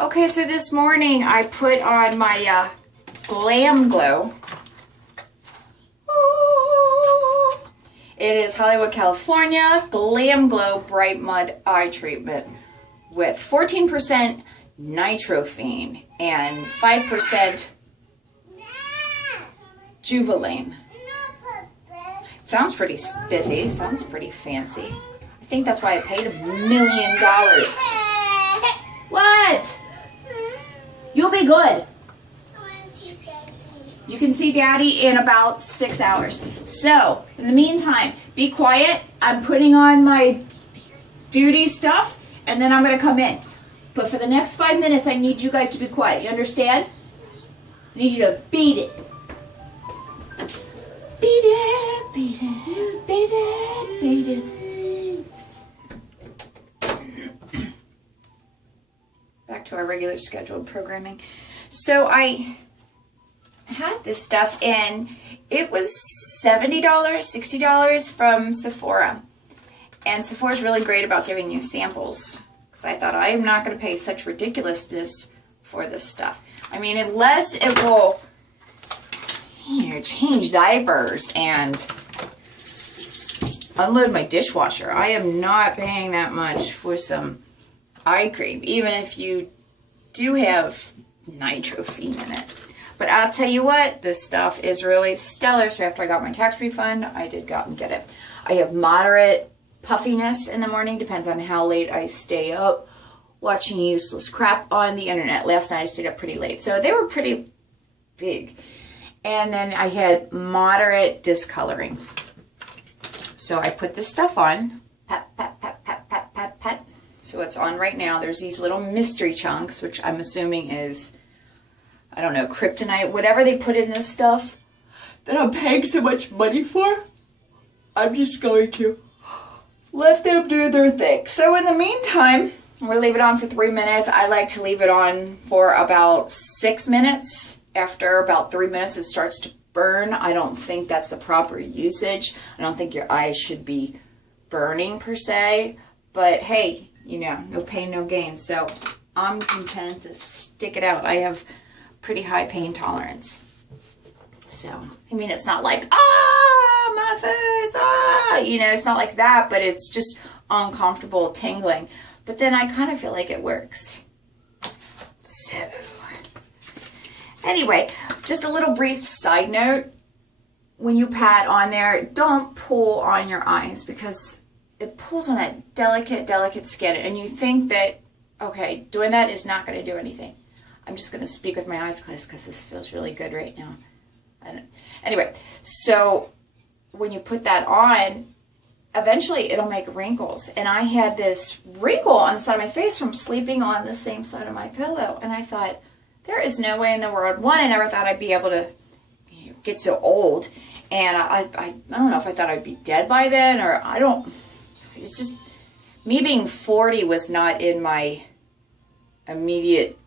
Okay, so this morning I put on my Glamglow. It is Hollywood, California, Glamglow Bright Mud Eye Treatment with 14% nitrophene and 5% jubilane. It sounds pretty spiffy, sounds pretty fancy. I think that's why I paid $1 million. What? You'll be good. You can see Daddy in about 6 hours. So, in the meantime, be quiet. I'm putting on my duty stuff, and then I'm going to come in. But for the next 5 minutes, I need you guys to be quiet. You understand? I need you to beat it. Beat it, beat it, beat it, beat it. Back to our regular scheduled programming. So I have this stuff in. It was $70, $60 from Sephora. And Sephora's really great about giving you samples. Because I thought, I am not going to pay such ridiculousness for this stuff. I mean, unless it will, you know, change diapers and unload my dishwasher. I am not paying that much for some eye cream, even if you do have nitrophene in it. But I'll tell you what, this stuff is really stellar. So after I got my tax refund, I did go out and get it. I have moderate puffiness in the morning, depends on how late I stay up watching useless crap on the internet. Last night I stayed up pretty late, so they were pretty big. And then I had moderate discoloring. So I put this stuff on, pat, pat, pat, pat, pat, pat, pat. So it's on right now. There's these little mystery chunks, which I'm assuming is, I don't know, kryptonite, whatever they put in this stuff that I'm paying so much money for. I'm just going to let them do their thing. So in the meantime, I'm going to leave it on for 3 minutes. I like to leave it on for about 6 minutes. After about 3 minutes, it starts to burn. I don't think that's the proper usage. I don't think your eyes should be burning per se. But hey, you know, no pain, no gain. So I'm content to stick it out. I have pretty high pain tolerance. So, I mean, it's not like, my face, you know, it's not like that, but it's just uncomfortable tingling. But then I kind of feel like it works. So, anyway, just a little brief side note. When you pat on there, don't pull on your eyes because it pulls on that delicate, delicate skin. And you think that, okay, doing that is not going to do anything. I'm just going to speak with my eyes closed because this feels really good right now. Anyway, so when you put that on, eventually it'll make wrinkles. And I had this wrinkle on the side of my face from sleeping on the same side of my pillow. And I thought, there is no way in the world. One, I never thought I'd be able to get so old. And I don't know if I thought I'd be dead by then, or I don't. It's just, me being 40 was not in my immediate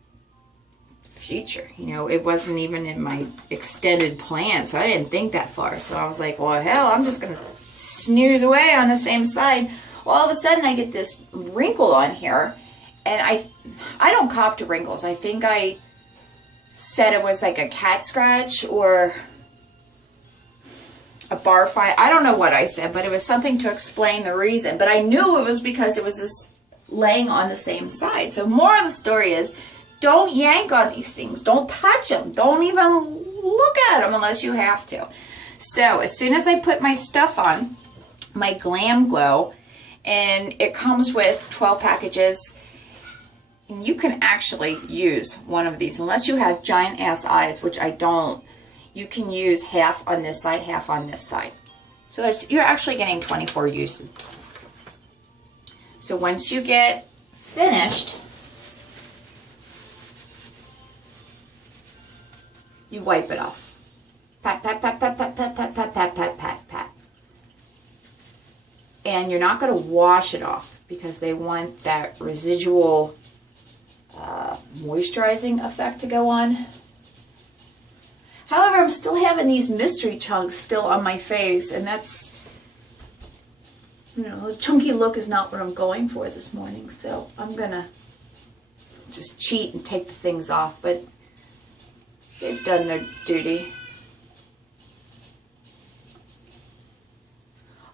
future. You know, it wasn't even in my extended plan, so I didn't think that far. So I was like, well, hell, I'm just going to snooze away on the same side. Well, all of a sudden I get this wrinkle on here, and I don't cop to wrinkles. I think I said it was like a cat scratch or a bar fight. I don't know what I said, but it was something to explain the reason. But I knew it was because it was this laying on the same side. So more of the story is, don't yank on these things. Don't touch them. Don't even look at them unless you have to. So as soon as I put my stuff on, my Glamglow, and it comes with 12 packages, and you can actually use one of these. Unless you have giant ass eyes, which I don't, you can use half on this side, half on this side. So you're actually getting 24 uses. So once you get finished, you wipe it off. Pat, pat, pat, pat, pat, pat, pat, pat, pat, pat, pat, pat. And you're not going to wash it off because they want that residual moisturizing effect to go on. However, I'm still having these mystery chunks still on my face, and that's, you know, a chunky look is not what I'm going for this morning. So I'm going to just cheat and take the things off, but they've done their duty.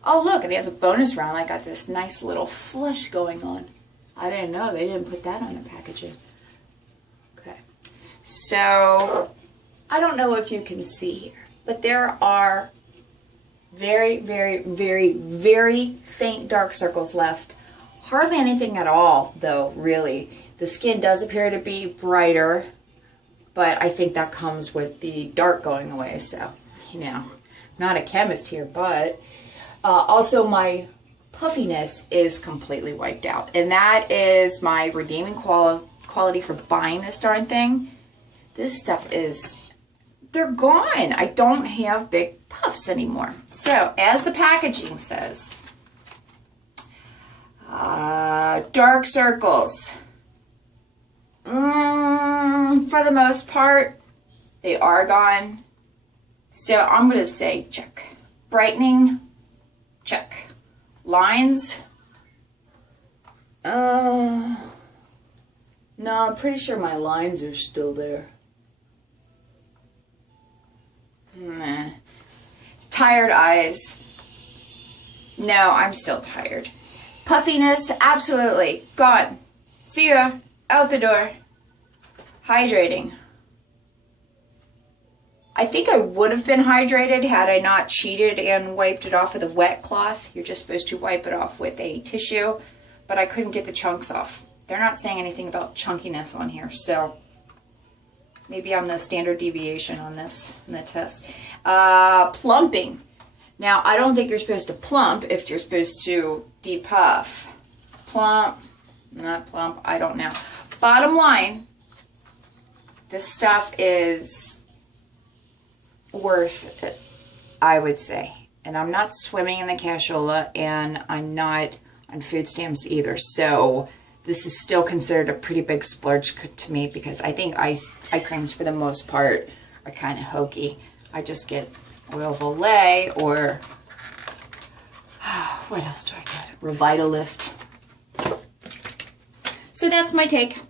Oh, look, and it has a bonus round. I got this nice little flush going on. I didn't know. They didn't put that on the packaging. Okay. So, I don't know if you can see here, but there are very, very, very, very faint dark circles left. Hardly anything at all, though, really. The skin does appear to be brighter, but I think that comes with the dark going away. So, you know, not a chemist here, but also my puffiness is completely wiped out. And that is my redeeming quality for buying this darn thing. This stuff is, they're gone. I don't have big puffs anymore. So, as the packaging says, dark circles. For the most part, they are gone. So, I'm going to say check. Brightening, check. Lines, no, I'm pretty sure my lines are still there. Nah. Tired eyes. No, I'm still tired. Puffiness, absolutely. Gone. See ya. Out the door. Hydrating. I think I would have been hydrated had I not cheated and wiped it off with a wet cloth. You're just supposed to wipe it off with a tissue, but I couldn't get the chunks off. They're not saying anything about chunkiness on here, so maybe I'm the standard deviation on this in the test. Plumping. Now, I don't think you're supposed to plump if you're supposed to depuff. Plump, not plump, I don't know. Bottom line, this stuff is worth it, I would say. And I'm not swimming in the cashola, and I'm not on food stamps either. So this is still considered a pretty big splurge to me, because I think eye creams for the most part are kind of hokey. I just get Oil of Olay or what else do I get? Revitalift. So that's my take.